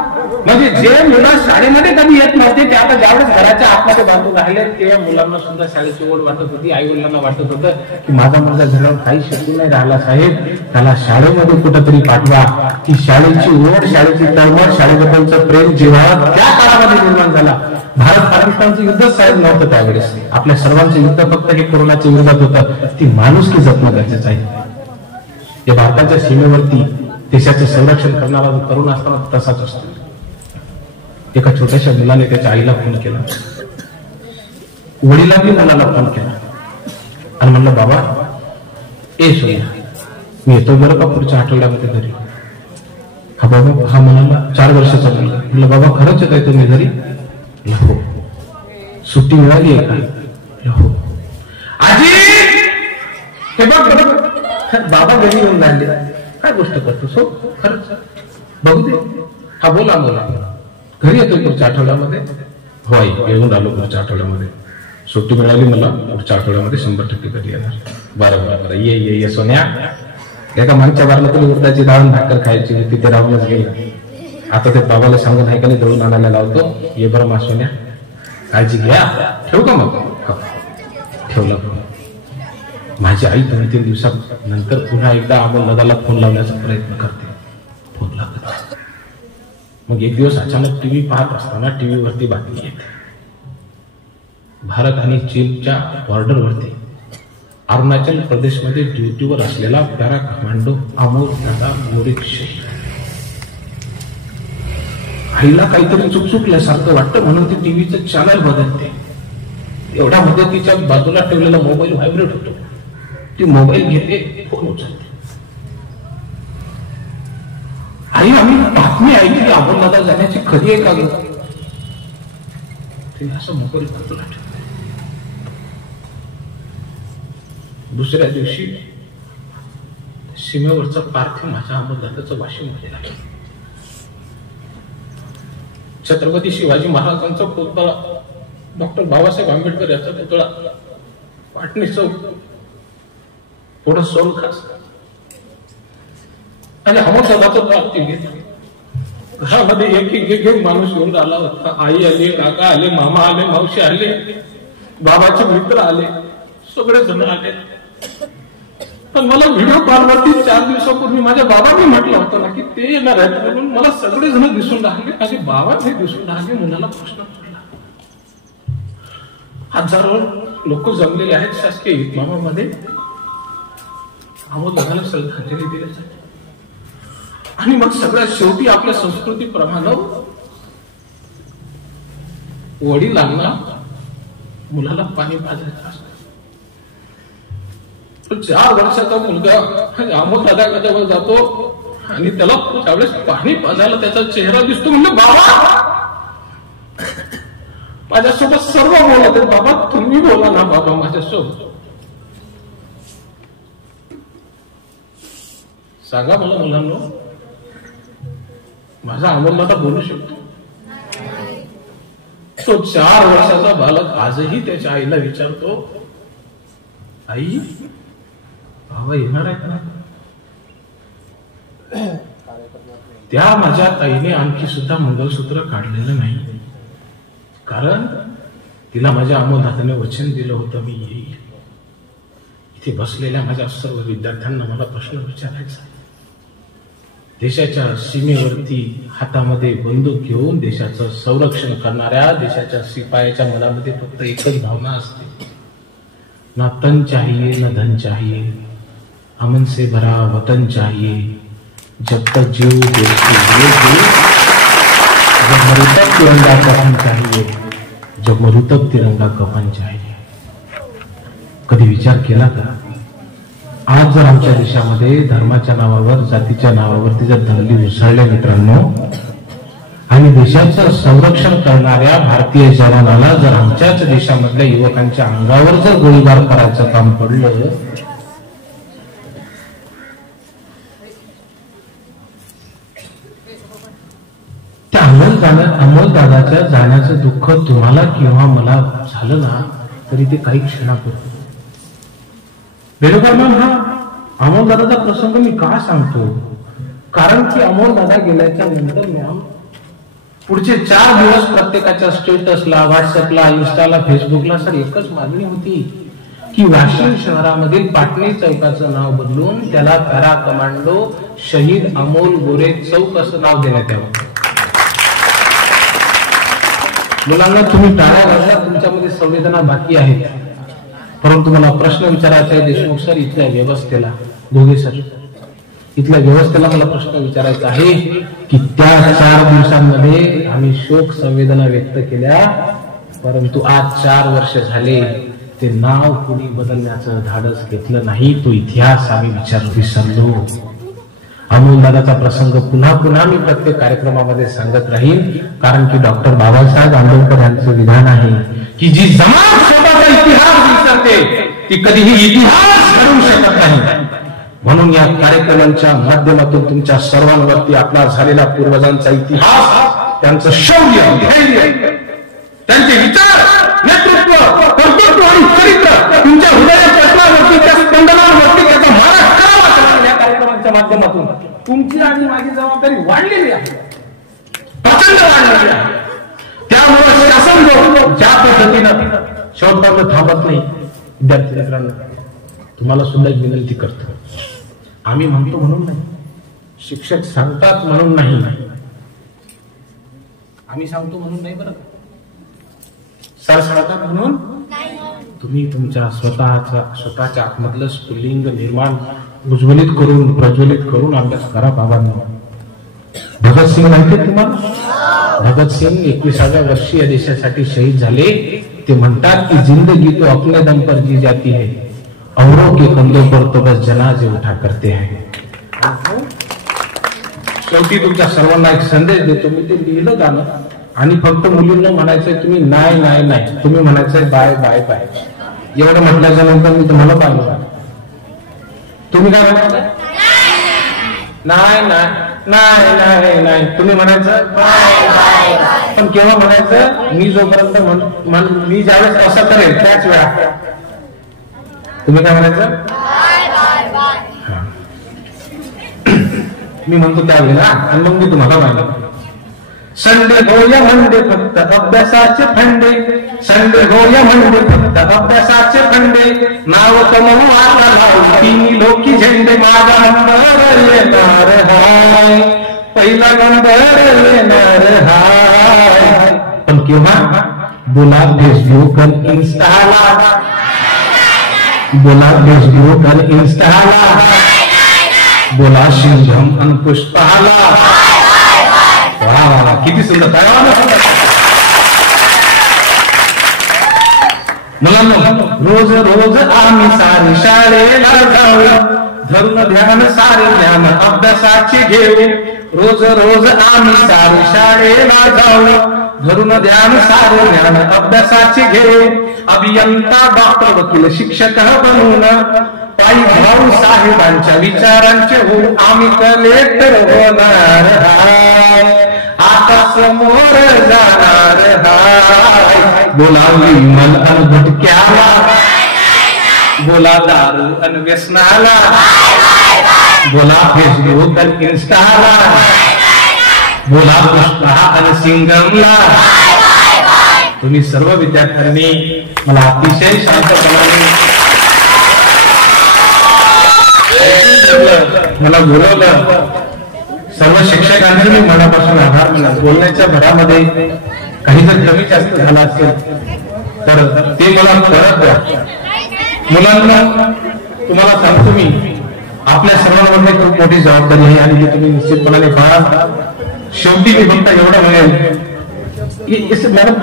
म्हणजे जे मुलं शाळेमध्ये कधी येत नव्हते ते आता ज्यावेळेस घराच्या आतमध्ये बांधून राहिले ते मुलांना सुद्धा शाळेची ओढ वाटत होती आई वडिलांना वाटत होतं की माझा मुलगा घरावर काही शिकून नाही राहिला साहेब त्याला शाळेमध्ये कुठंतरी पाठवा की शाळेची ओढ शाळेची तळमळ शाळेबद्दलचं प्रेम जेव्हा त्या काळामध्ये निर्माण झाला भारत पाकिस्तानचं युद्धच साहेब नव्हतं त्यावेळेस आपल्या सर्वांचं युद्ध फक्त हे कोरोनाच्या विरोधात होतं ती माणुसकी जपणं गरजेचं आहे या भारताच्या सीमेवरती देशाचे संरक्षण करणारा जो तरुण असताना तसाच असतो एका छोट्याशा मुलाने त्याच्या आईला फोन केला वडिलांनी मुलाला फोन केला आणि म्हणलं बाबा ए सोया मी येतो बरं का पुढच्या आठवड्यामध्ये घरी हा बाबा हा मुलाला 4 वर्षाचा मुलगा म्हणलं बाबा खरंच येत आहे तुम्ही घरी हो सुट्टी मिळाली आहे का हो आजी हे बघ बाबा घरी येऊन लागले काय गोष्ट करतो सो खरंच बघू दे हा बोला बोला घरी येतोय पुढच्या आठवड्यामध्ये हो आई येऊन आलो पुढच्या आठवड्यामध्ये सुट्टी मिळाली मला पुढच्या आठवड्यामध्ये 100% घरी येणार बरं ये सोन्या एका मागच्या बारला तुला उडदाची डाळ भाकर खायची होती ते राहूनच गेलं आता ते बाबाला सांगून आहे का नाही दळून आणायला लावतो ये बरं मा सोन्या काळजी घ्या ठेवू का मग ठेवलं माझी आई 2-3 दिवसानंतर पुन्हा एकदा अमोल दादाला फोन लावण्याचा प्रयत्न करते फोन लागत मग एक दिवस अचानक टीव्ही पाहत असताना टीव्हीवरती बातमी येते भारत आणि चीनच्या बॉर्डरवरती अरुणाचल प्रदेशमध्ये ड्युटीवर असलेला पॅरा कमांडो अमोल दादा गोरे शहीद. आईला काहीतरी चुकचुकल्यासारखं वाटतं म्हणून ती टीव्हीचं चॅनल बदलते. एवढ्या मुदतीच्या बाजूला ठेवलेला मोबाईल व्हायब्रेट होतो. ती मोबाईल घेते, फोन उचलते. आई, आम्ही बातमी ऐकली अमोल दादा जाण्याची, खरी आहे का ग? तिने असं मोबाईल बाजूला ठेवला. दुसऱ्या दिवशी सीमेवरचा पार्थिव माझ्या अमोल दादाचं वाशिममध्ये लागला. छत्रपती शिवाजी महाराजांचा पुतळा, डॉक्टर बाबासाहेब आंबेडकर याचा पुतळा पाटणी चौक थोडं सोल खास आणि अमोल दादाचं पार्थिव घेतलं. घरामध्ये एक माणूस येऊन आला होता. आई आली, काका आले, मामा आले, मावशी आले, बाबाचे मित्र आले, सगळे जण आले. पण मला व्हिडिओ कॉलवरती 4 दिवसापूर्वी माझ्या बाबांनी म्हटलं होतं ना की ते येणार आहेत म्हणून मला सगळे जण दिसून राहिले आणि बाबा हे दिसून राहिले. मुलाला प्रश्न पडला. हजारो लोक जमलेले आहेत शासकीय इतमामामध्ये अमोल दादाला श्रद्धांजली दिल्यासाठी. आणि मग सगळ्यात शेवटी आपल्या संस्कृतीप्रमाणे वडिलांना मुलाला पाणी पाजायचं असतं. 4 वर्षाचा मुलगा अमोल दादाजवळ जातो आणि त्याला त्यावेळेस पाणी पाजायला त्याचा चेहरा दिसतो. म्हणजे बाबा माझ्यासोबत सर्व बोलत आहेत. बाबा तुम्ही बोला ना बाबा माझ्यासोबत. सांगा मला मुलांनो, माझा अमोल दादा बोलू शकतो? तो 4 वर्षाचा बालक आजही त्याच्या आईला विचारतो, आई बाबा येणार आहे का? त्या माझ्या ताईने आणखी सुद्धा मंगलसूत्र काढलेलं नाही, कारण तिला माझ्या अमोल दादाने वचन दिलं होतं मी येईल. इथे बसलेल्या माझ्या सर्व विद्यार्थ्यांना मला प्रश्न विचारायचा. देशाच्या सीमेवरती हातामध्ये बंदूक घेऊन देशाचं संरक्षण करणाऱ्या देशाच्या शिपायाच्या मनामध्ये फक्त एकच भावना असते, ना तन चाहिए ना धन चाहिए, अमन से भरा वतन चाहिए, जब तक जीव देश के लिए जब मरू तक तिरंगा कफन चाहिए, जब मरू तक तिरंगा कफन चाहिए. कधी विचार केला का? आज जर आमच्या देशामध्ये धर्माच्या नावावर, जातीच्या नावावरती जर दंगली उसळल्या मित्रांनो, आणि देशाचं संरक्षण करणाऱ्या भारतीय जवानाला जर आमच्याच देशामधल्या युवकांच्या अंगावर जर गोळीबार करायचं काम पडलं, त्या अमोल दादाच्या जाण्याचं दुःख तुम्हाला किंवा मला झालं ना तरी ते काही क्षणापूर्वी. बेरोबर हा अमोल दादाचा प्रसंग मी का सांगतो? कारण की अमोल दादा गेल्याच्या नंतर मॅम पुढचे 4 दिवस प्रत्येकाच्या स्टेटसला, व्हॉट्सअपला, इन्स्टाला, फेसबुकला सर एकच मागणी होती की वाशिम शहरामधील पाटणी चौकाचं नाव बदलून त्याला पॅरा कमांडो शहीद अमोल गोरे चौक असं नाव देण्यात यावं. मुलांना तुम्ही टाळ्या वाजल्या, तुमच्यामध्ये संवेदना बाकी आहे. परंतु मला प्रश्न विचारायचा आहे देशमुख सर, इथल्या व्यवस्थेला, दोघे सर, इथल्या व्यवस्थेला मला प्रश्न विचारायचा आहे की त्या 4 दिवसांमध्ये आम्ही शोक संवेदना व्यक्त केल्या, परंतु आज 4 वर्ष झाले ते नाव कुणी बदलण्याचं धाडस घेतलं नाही. तो इतिहास आम्ही विसरलो. अमोल दादाचा प्रसंग पुन्हा पुन्हा मी प्रत्येक कार्यक्रमामध्ये सांगत राहीन, कारण की डॉक्टर बाबासाहेब आंबेडकर यांचं विधान आहे की जी जमात स्वतःचा इतिहास विसरते ती कधीही इतिहास घडवू शकत नाही. म्हणून या कार्यक्रमांच्या माध्यमातून तुमच्या सर्वांवरती आपला झालेला पूर्वजांचा इतिहास, त्यांचं शौर्य, धैर्य, त्यांचे विचार, नेतृत्व, कर्तृत्व आणि चरित्र तुमच्या हृदयाच्या पटलावरती, त्या स्पंदनांवरती त्याचा मारा करावा. या कार्यक्रमांच्या माध्यमातून तुमची आणि माझी जबाबदारी वाढलेली आहे, प्रचंड वाढलेली आहे. त्यामुळे शासन ज्या पद्धतीनं शेवटपर्यंत थांबत नाही. विद्यार्थी मित्रांनो, तुम्हाला सुद्धा एक विनंती करतो, आम्ही म्हणतो म्हणून नाही, शिक्षक सांगतात म्हणून नाही, आम्ही सांगतो म्हणून नाही. बरं, सरसळतात म्हणून तुम्ही तुमच्या स्वतःच्या आतमधलं स्फुल्लिंग निर्माण उज्ज्वलित करून प्रज्वलित करून अभ्यास करा बाबांनो. भगतसिंग माहिती तुम्हाला? भगतसिंग 21व्या वर्षी या देशासाठी शहीद झाले. ते म्हणतात की जिंदगी तो अपने दम पर जी जाती है, औरों के कंधों पर तो बस जनाजे उठा करते हैं. शेवटी तुमच्या सर्वांना एक संदेश देतो मी, ते लिहिलं गाणं आणि फक्त मुलींना म्हणायचंय तुम्ही नाही नाही नाही, तुम्ही म्हणायचंय बाय बाय बाय. एवढं म्हटल्याच्या नंतर मी तुम्हाला पाहिलं. तुम्ही काय म्हणायचं? नाही नाही नाही नाही नाही, तुम्ही म्हणायचं पण केव्हा म्हणायचं? मी जोपर्यंत मी ज्यावेळेस असं करेल त्याच वेळा तुम्ही काय म्हणायचं? मी म्हणतो त्यावेळेला आणि मग मी तुम्हाला माहिती. संडे हो या मंडे फक्त अभ्यासाचे फंडे, संडे हो या मंडे फक्त अभ्यासाचे फंडे, नाव कमवू आता लावून तिन्ही लोकी झेंडे. माझा नंबर येणार हाय, पहिला नंबर येणार हाय. पण केव्हा? बोला फेसबुक आणि इन्स्टाला, बोला फेसबुक आणि इन्स्टाला, बोला शिंगम आणि पुष्पाला. वा वा, किती सुंदर. मुलांना रोज रोज आम्ही सारे शाळेला जाऊ, धरून ध्यान सारे ज्ञान अभ्यासाचे घेऊ. रोज रोज आम्ही सारे शाळेला जाऊ, धरून ध्यान सारे ज्ञान अभ्यासाचे घेऊ. अभियंता डॉक्टर वकील शिक्षक बनून, पायी भाऊ साहेबांच्या विचारांचे होऊन आम्ही कलेक्टर होणार हाय, आता समोर जाणार हाय. बोलावली मन अन भटक्याला, बोला दारू अन व्यसनाला, बोला फेसबुक अन इन्स्टाला, बोला पुष्पा अन सिंगमला. तुम्ही सर्व विद्यार्थ्यांनी मला अतिशय शांतपणाने मला बोलवलं. सर्व शिक्षकांचे मी मनापासून आभार मानला. बोलण्याच्या भरामध्ये काही जर कमी जास्त झाला असेल तर ते मला परत द्या. मुलांना तुम्हाला सांगतो मी, आपल्या सर्वांमध्ये खूप मोठी जबाबदारी आहे आणि तुम्ही निश्चितपणाने पहा. शेवटी मी फक्त एवढं म्हणेल की मॅडम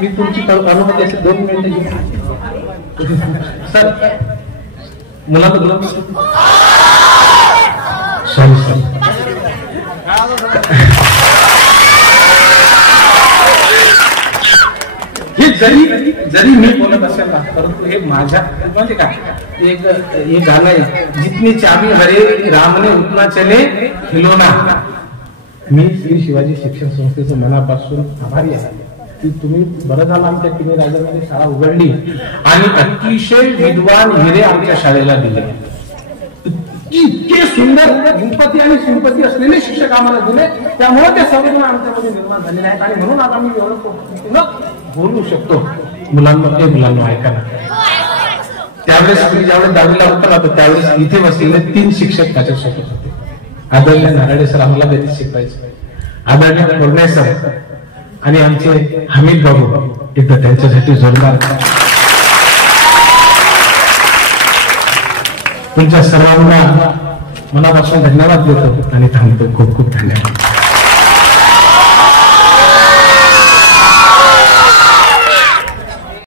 मी तुमची अनुमती असेल 2 मिनिटं सर. मुलांना सॉरी सर, हे जरी मी बोलत असेल ना, परंतु हे माझ्या म्हणजे काय एक गाणं आहे, जितनी चाबी हरे रामने उतना चले खिलोना. मी श्री शिवाजी शिक्षण संस्थेचं मनापासून आभारी आहे की तुम्ही बरं झालं आमच्या तिने राजामध्ये शाळा उघडली आणि अतिशय विद्वान हिरे आमच्या शाळेला दिले. इतके सुंदर गणपती आणि सिंपती असलेले शिक्षक आम्हाला दिले, त्यामुळे त्या संवेदना आमच्यामध्ये निर्माण झालेल्या आहेत आणि म्हणून आता मी एवढं बोलू शकतो. मुलांना ऐका ना, त्यावेळेस मी ज्यावेळेस 10वीला होता ना, त्यावेळेस इथे बसलेले 3 शिक्षक माझ्यासोबत होते. आदरणीय नारायणे सर आम्हाला गणित शिकवायचे, आदरणीय बोलणे सर आणि आमचे हमीद बाबू. एकदा त्यांच्यासाठी जोरदार तुमच्या सर्वांना मनापासून धन्यवाद देतो आणि थांबतो. खूप खूप धन्यवाद.